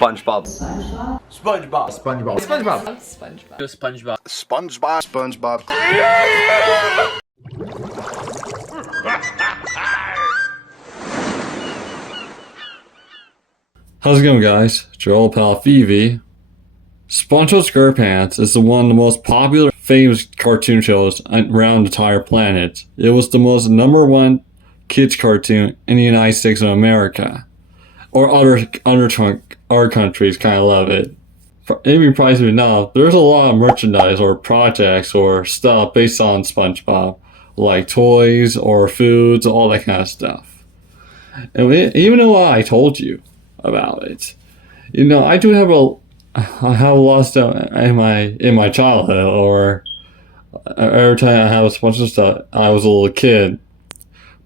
SpongeBob. SpongeBob. SpongeBob. SpongeBob. SpongeBob. SpongeBob. SpongeBob. How's it going, guys? It's your old pal Phoebe. SpongeBob SquarePants is one of the most popular, famous cartoon shows around the entire planet. It was the most #1 kids cartoon in the United States of America. Or other countries kind of love it. Maybe surprisingly enough, there's a lot of merchandise or projects or stuff based on SpongeBob, like toys or foods, all that kind of stuff. And even though I told you about it, you know, I have a lot of stuff in my childhood, or every time I have a bunch of stuff I was a little kid.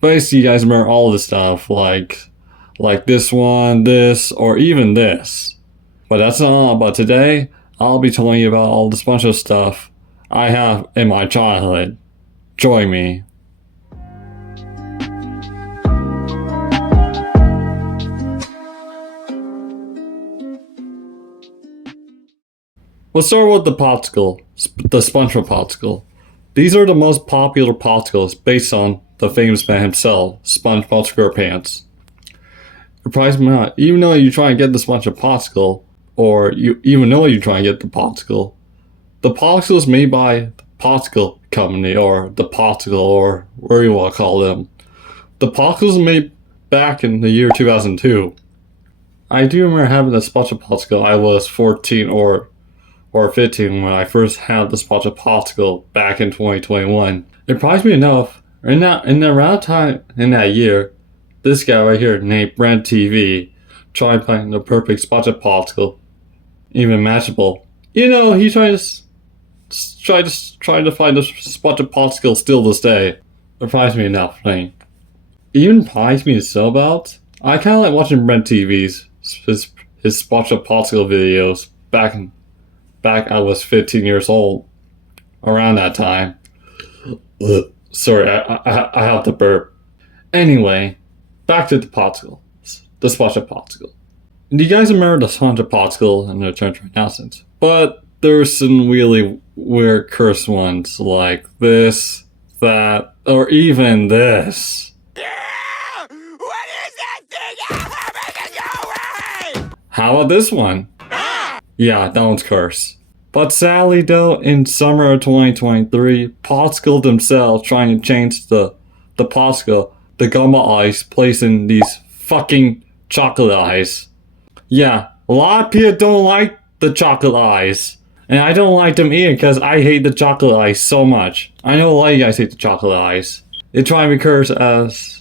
Basically, you guys remember all the stuff like this one, this, or even this. But that's not all about today. I'll be telling you about all the SpongeBob stuff I have in my childhood. Join me. Let's start with the Popsicle, the SpongeBob Popsicle. These are the most popular Popsicles based on the famous man himself, SpongeBob SquarePants. Surprise me not, even though you try and get the SpongeBob Popsicle, or you even know you try and get the Popsicle is made by the Popsicle Company, or the Popsicle, or whatever you want to call them. The Popsicle was made back in the year 2002. I do remember having the SpongeBob Popsicle. I was 14 or 15 when I first had the SpongeBob Popsicle back in 2021. Surprised me enough, in around time in that year, this guy right here named Brent TV tried to find the perfect SpongeBob Popsicle, even matchable. You know, he tried to find the SpongeBob Popsicle still this day. Surprised me enough, right? Even surprised me so about. I kind of like watching Brent TV's his SpongeBob Popsicle videos back I was 15 years old, around that time. Sorry, I have to burp. Anyway, back to the Popsicle, the SpongeBob Popsicle. Do you guys remember the SpongeBob Popsicle and the Trench Renaissance? But there's some really weird cursed ones like this, that, or even this. Yeah! What is that thing? Make it go away! How about this one? Yeah, that one's cursed. But sadly though, in summer of 2023, Popsicle themselves trying to change the Popsicle, the gumball ice, placing these fucking chocolate eyes. Yeah, a lot of people don't like the chocolate eyes. And I don't like them either because I hate the chocolate eyes so much. I know a lot of you guys hate the chocolate eyes. They try to be cursed as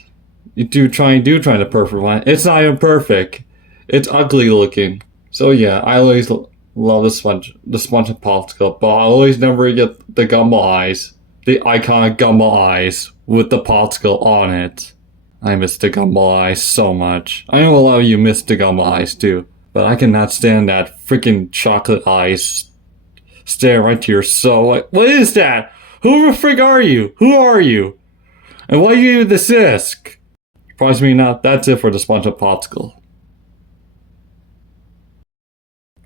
you trying the perfect one. It's not even perfect. It's ugly looking. So yeah, I always love the SpongeBob Popsicle, but I always never get the gumball eyes. The iconic gumball eyes with the Popsicle on it. I miss the gumball eyes so much. I know a lot of you miss the gumball eyes too, but I cannot stand that freaking chocolate eyes staring right to your soul. Like, what is that? Who the frick are you? Who are you? And why you this disc? Surprise me not, that's it for the SpongeBob Popsicle.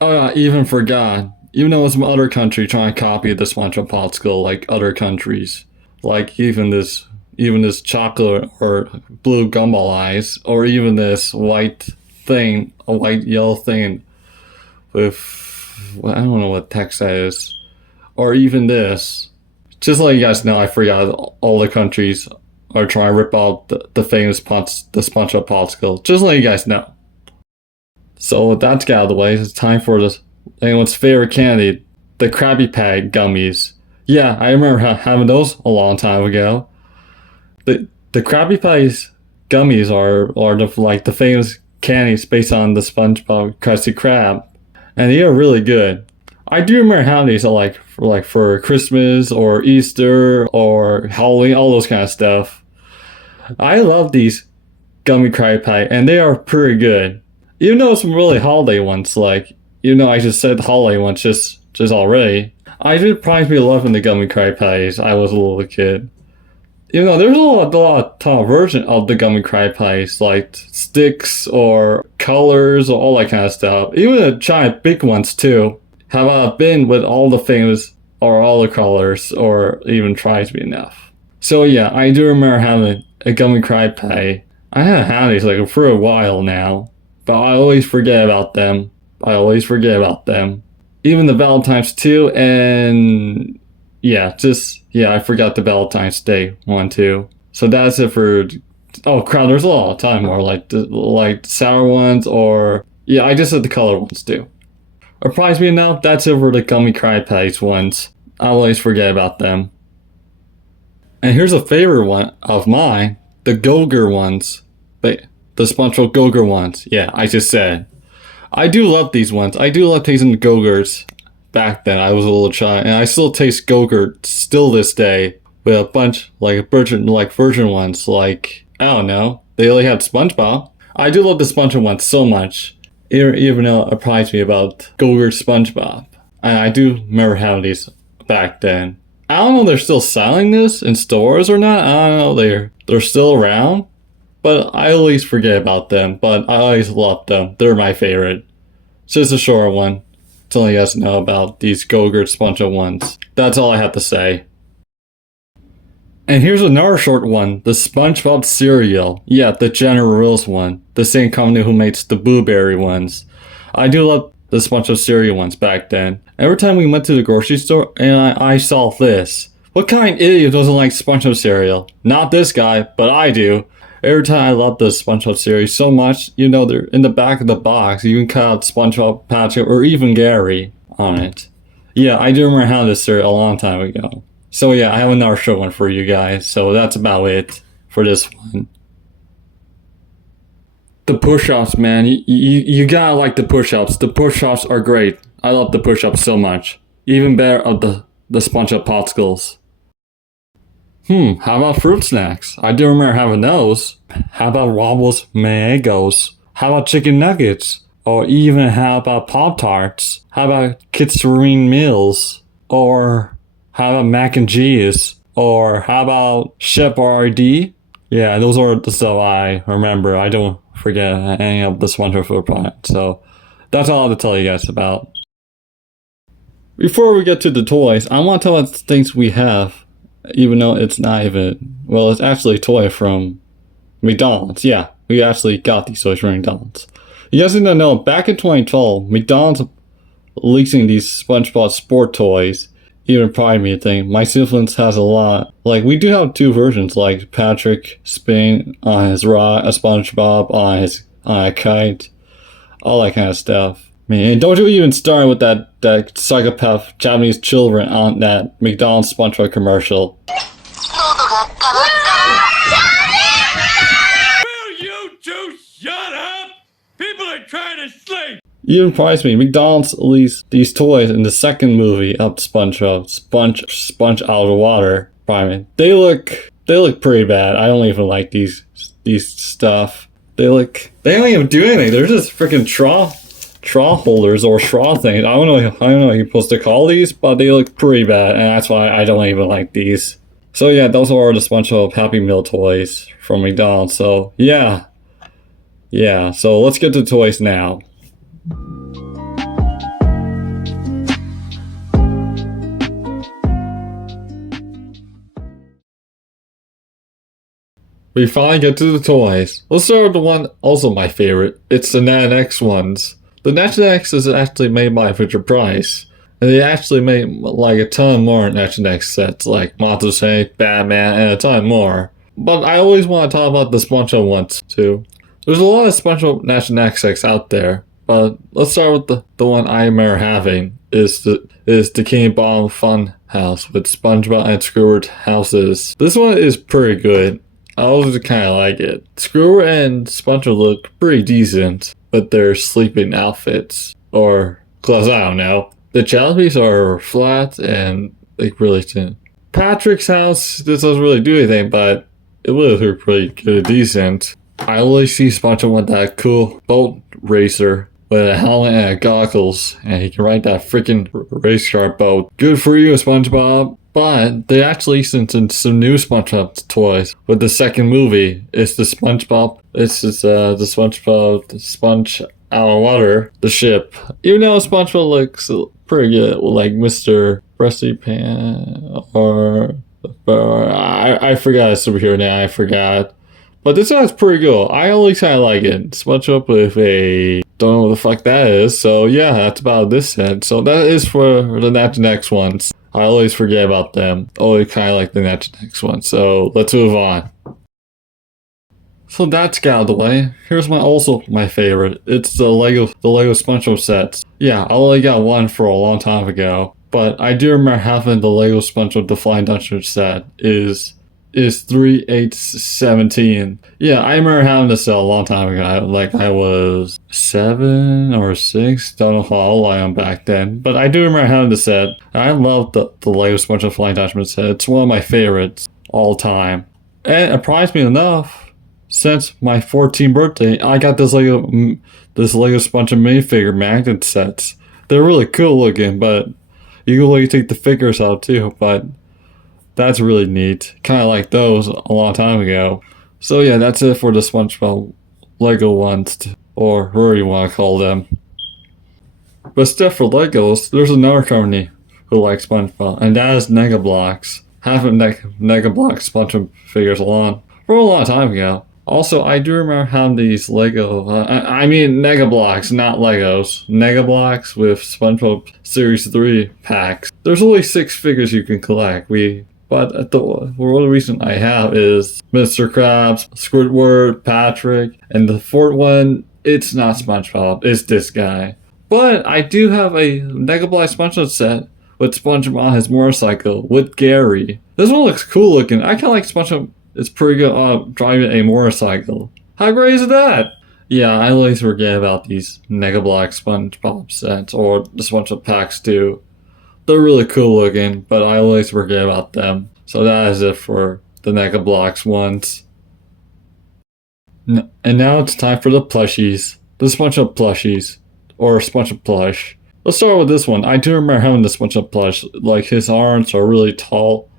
Oh yeah, I even forgot. Even though some other country trying to copy the SpongeBob Popsicle, like other countries, like even this chocolate or blue gumball eyes, or even this white thing, a white yellow thing with, well, I don't know what text that is, or even this. Just to let you guys know, I forgot all the countries are trying to rip out the famous the SpongeBob Popsicle. Just to let you guys know. So with that out of the way, it's time for anyone's favorite candy, the Krabby Patty gummies. Yeah, I remember having those a long time ago. The Krabby Patties gummies are the famous candies based on the SpongeBob Krusty Krab, and they are really good. I do remember having these for Christmas or Easter or Halloween, all those kind of stuff. I love these gummy Krabby Patty, and they are pretty good. Even though some really holiday ones, even though I just said holiday ones just already, I did probably be loving the gummy Krabby Patties. I was a little kid. there's a lot of version of the gummy Krabby like sticks or colors or all that kind of stuff. Even the giant big ones too. Have a bin with all the famous or all the colors or even tries to be enough. So yeah, I do remember having a gummy Krabby. I haven't had these like for a while now, but I always forget about them. Even the Valentine's too, and I forgot the Valentine's Day one too. So that's it for. Oh crap! There's a lot of time more like sour ones or I just said the color ones too. Surprise me enough. That's it for the gummy Krabby ones. I always forget about them. And here's a favorite one of mine: the Go-Gurt ones, the SpongeBob Go-Gurt ones. Yeah, I just said. I do love these ones. I do love tasting the Go-Gurts. Back then, I was a little child, and I still taste Go-Gurt still this day with a bunch version ones. Like I don't know, they only have SpongeBob. I do love the SpongeBob ones so much, even though it surprised me about Go-Gurt SpongeBob. And I do remember having these back then. I don't know if they're still selling this in stores or not. I don't know they're still around. But I always forget about them. But I always loved them. They're my favorite. It's just a short one to let you guys know about these Go-Gurt SpongeBob ones. That's all I have to say. And here's another short one. The SpongeBob cereal. Yeah, the General Mills one. The same company who makes the blueberry ones. I do love the SpongeBob cereal ones back then. Every time we went to the grocery store and I saw this. What kind of idiot doesn't like SpongeBob cereal? Not this guy, but I do. Every time I love the SpongeBob series so much, they're in the back of the box. You can cut out SpongeBob, Patrick, or even Gary on it. Yeah, I do remember having this cereal a long time ago. So yeah, I have another short one for you guys. So that's about it for this one. The push-ups, man. You gotta like the push-ups. The push-ups are great. I love the push-ups so much. Even better of the SpongeBob Popsicles. How about fruit snacks? I do remember having those. How about Wobbles Mangoes? How about chicken nuggets? Or even how about Pop-Tarts? How about Kidsurine Meals? Or how about mac and cheese? Or how about Chef RD? Yeah, those are the stuff I remember. I don't forget any of the SpongeBob food product. So that's all I have to tell you guys about. Before we get to the toys, I want to tell about the things we have. Even though it's not even, it's actually a toy from McDonald's. Yeah, we actually got these toys from McDonald's. You guys need to know, back in 2012, McDonald's releasing these SpongeBob sport toys, even prior to me thing. My siblings has a lot. Like, we do have two versions, like Patrick spinning on his rod, a SpongeBob on a kite, all that kind of stuff. Man, don't you even start with that psychopath Japanese children on that McDonald's SpongeBob commercial. Will you two shut up? People are trying to sleep. Even surprised me, McDonald's released these toys in the second movie of SpongeBob, Sponge Out of the Water. They look pretty bad. I don't even like these stuff. They don't even do anything. They're just freaking straw holders or straw things. I don't know what you're supposed to call these, but they look pretty bad, and that's why I don't even like these. So yeah, those are the SpongeBob Happy Meal toys from McDonald's. So yeah. So let's get to the toys now. We finally get to the toys. Let's start with the one also my favorite. It's the Nat X ones. The Nat X is actually made by Fisher Price. And they actually made like a ton more Nat X sets, like Monsters Inc., Batman, and a ton more. But I always want to talk about the SpongeBob ones too. There's a lot of SpongeBob Nat X sets out there, but let's start with the one I remember having is the King Bomb Fun House with SpongeBob and Squidward houses. This one is pretty good. I also kind of like it. Squidward and SpongeBob look pretty decent with their sleeping outfits or clothes. I don't know. The jellyfish are flat and like really thin. Patrick's house, this doesn't really do anything, but it would look pretty good, decent. I always see SpongeBob with that cool boat racer with a helmet and goggles, and he can ride that freaking race car boat. Good for you, SpongeBob. But they actually sent in some new SpongeBob toys with the second movie. It's the SpongeBob. It's just, the SpongeBob, the Sponge out of water, the ship. Even though SpongeBob looks pretty good, like Mr. Rusty Pan or I forgot his superhero name. I forgot. But this one's pretty cool. I always kind of like it. SpongeBob with a don't know what the fuck that is. So yeah, that's about this set. So that is for the next ones. I always forget about them. Always kind of like the next one. So let's move on. So that's got out of the way. Here's my favorite. It's the Lego SpongeBob sets. Yeah, I only got one for a long time ago, but I do remember having the Lego SpongeBob The Flying Dutchman set is 3/8/17. Yeah, I remember having this set a long time ago. I was 7 or 6. Don't know how old I am back then, but I do remember having the set. I love the Lego SpongeBob Flying Dutchman set. It's one of my favorites all time. And it surprised me enough. Since my 14th birthday, I got this Lego SpongeBob minifigure magnet sets. They're really cool looking, but you can really take the figures out too. But that's really neat. Kind of like those a long time ago. So yeah, that's it for the SpongeBob Lego ones, or whatever you want to call them. But instead for Legos, there's another company who likes SpongeBob, and that is Megabloks. Having Megabloks SpongeBob figures for a long time ago. Also, I do remember having these Megabloks, not Legos. Megabloks with SpongeBob Series 3 packs. There's only 6 figures you can collect. But the one reason I have is Mr. Krabs, Squidward, Patrick, and the 4th one, it's not SpongeBob, it's this guy. But I do have a Megabloks SpongeBob set with SpongeBob on his motorcycle with Gary. This one looks cool looking. I kind of like SpongeBob. It's pretty good driving a motorcycle. How great is that? Yeah, I always forget about these Megabloks SpongeBob sets, or the SpongeBob packs too. They're really cool looking, but I always forget about them. So that is it for the Megabloks ones. And now it's time for the plushies. The SpongeBob plushies, or SpongeBob plush. Let's start with this one. I do remember having the SpongeBob plush. Like, his arms are really tall.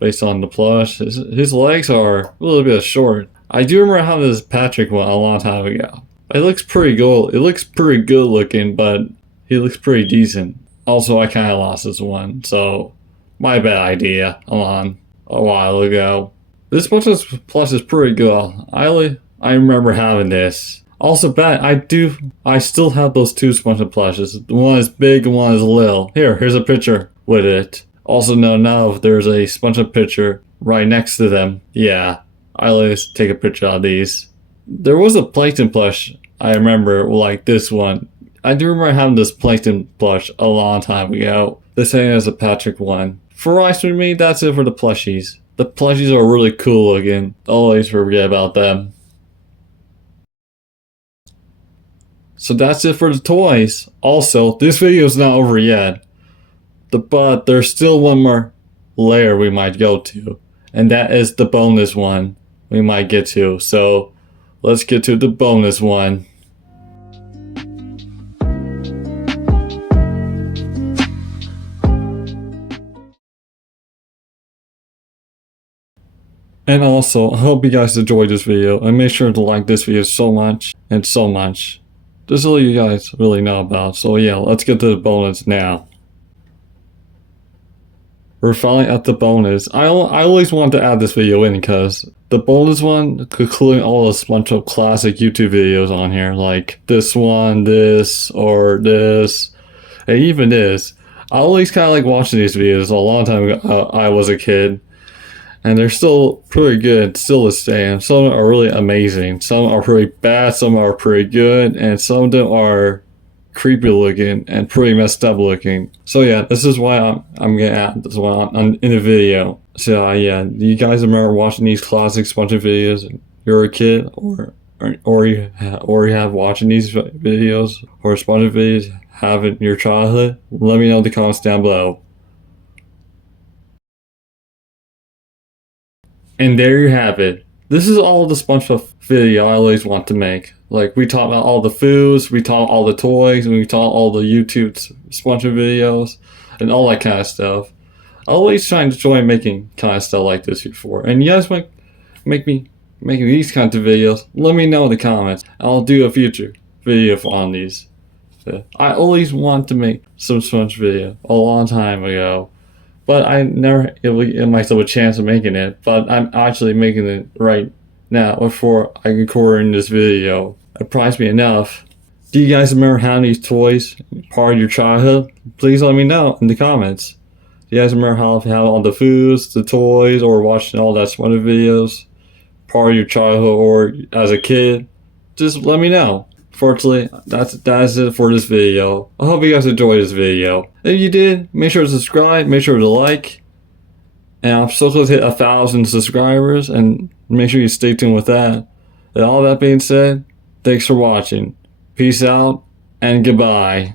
Based on the plush, his legs are a little bit short. I do remember having this Patrick one a long time ago. It looks pretty good. It looks pretty good looking, but he looks pretty decent. Also, I kind of lost this one, so my bad idea a while ago. This SpongeBob plush is pretty good. I remember having this. Also, I still have those 2 SpongeBob plushes. One is big and one is little. Here's a picture with it. Also, now there's a SpongeBob picture right next to them. Yeah, I always take a picture of these. There was a Plankton plush, I remember, like this one. I do remember having this Plankton plush a long time ago. The same as a Patrick one. For Ice with Me, that's it for the plushies. The plushies are really cool looking. Always forget about them. So that's it for the toys. Also, this video is not over yet. But there's still one more layer we might go to, and that is the bonus one we might get to. So let's get to the bonus one. And also, I hope you guys enjoyed this video, and make sure to like this video so much and so much. This is all you guys really know about. So yeah, let's get to the bonus now. We're finally at the bonus. I always wanted to add this video in because the bonus one, including all the SpongeBob classic YouTube videos on here, like this one, this, or this, and even this. I always kind of like watching these videos a long time ago. I was a kid, and they're still pretty good, still the same. Some are really amazing, some are pretty bad, some are pretty good, and some of them are creepy looking and pretty messed up looking. So yeah, this is why I'm gonna add this one in the video. So yeah, do you guys remember watching these classic SpongeBob videos when you were a kid, or you have watching these videos or SpongeBob videos have in your childhood? Let me know in the comments down below. And there you have it. This is all the SpongeBob video I always want to make. Like, we talk about all the foods, we talk all the toys, and we talk all the YouTube SpongeBob videos, and all that kind of stuff. always trying to enjoy making kind of stuff like this before. And you guys might make me making these kinds of videos. Let me know in the comments. I'll do a future video on these. So, I always want to make some Sponge video a long time ago, but I never give myself a chance of making it. But I'm actually making it right now before I record this video. It surprised me enough. Do you guys remember having these toys part of your childhood? Please let me know in the comments. Do you guys remember how you had all the foods, the toys, or watching all that SpongeBob videos part of your childhood or as a kid? Just let me know. Fortunately, that's it for this video. I hope you guys enjoyed this video. If you did, make sure to subscribe, make sure to like. And I'm so close to hit 1,000 subscribers, and make sure you stay tuned with that. And all that being said, thanks for watching. Peace out and goodbye.